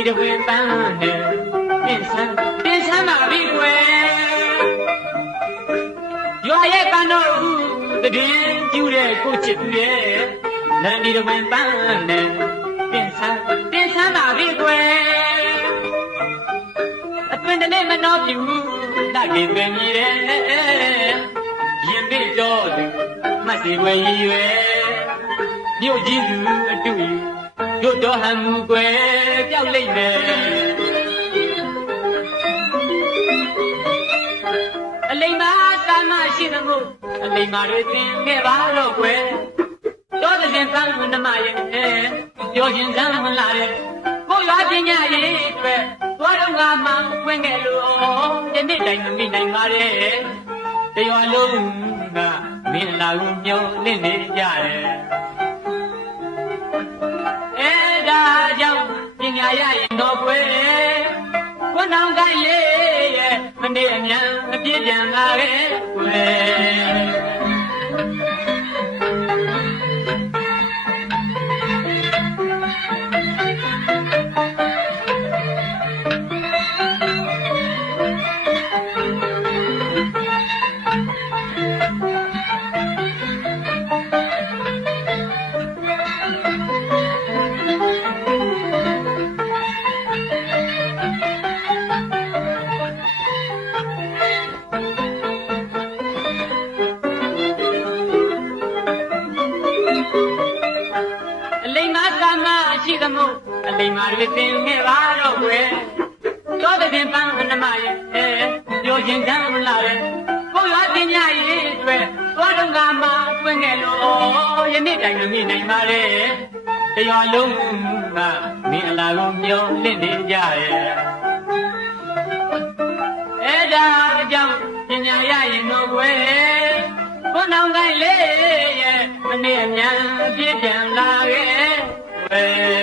ဒီတဝင်ပန်းနဲ့တင်ဆန်းပါပြီကွယ်ရွာရဲ့ပန်းတော်ဦးတည်ကျူးတဲ့ကိုချစ်သူရဲ့နန္ဒီတဝင်ပန်းနဲ့တင်ဆန်းပါပြီကွယ်အတွင်တနေ့မနှောပြူတကေပင်ကြီးတဲ့ရင်ပိတော်သူမတ်စီွယ်ရည်ရွယ်မြို့ကြီးသူအတူတို့တော်ဟန်မူကွယ်ပြောက်လိုက်မယ်အလိမ္မာသာမရှိသမှုအလိမ္မာတွေသင်ခဲ့ပါတော့ကွယ်တော်တဲ့သံနမရဲ့ပြောရှင်သံမလာတဲ့ကိုရွာပညာရေးအတွက်သွားတော့ငါမှဝင်ခဲ့လို့ယနေ့တိုင်းမမိနိုင်ပါရဲ့တရွာလုံးကမင်းလာကိုမျောလင့်နေကြတယ်ဒါကြောင့်ပညာရရင်တော့ကွယ်ကိုနောင်ကိုင်းလေးရဲ့မနေအမြန်အပြည့်ပြန်လာခဲ့ကွယ်ရှိသမှုအလိမ္မာတွေသင်ခဲ့ပါတော့ကွယ်တော်တဲ့ပန်းနမရဲ့ပြောရှင်ကံမလာတဲ့ကိုရွာပညာရေးအတွက်သွားတော့ငါမှဝင်ခဲ့လို့ယနေ့တိုင်းမမြင်နိုင်ပါလေတရွာလုံးကမင်းအလာကိုမျောလင့်နေကြရဲ့ဒါကြောင့်ပညာရရင်တော့ကွယ်ကိုနောင်ကိုင်းလေးရဲ့မနေ့အမြန်ပြည့်ပြန်လာခဲ့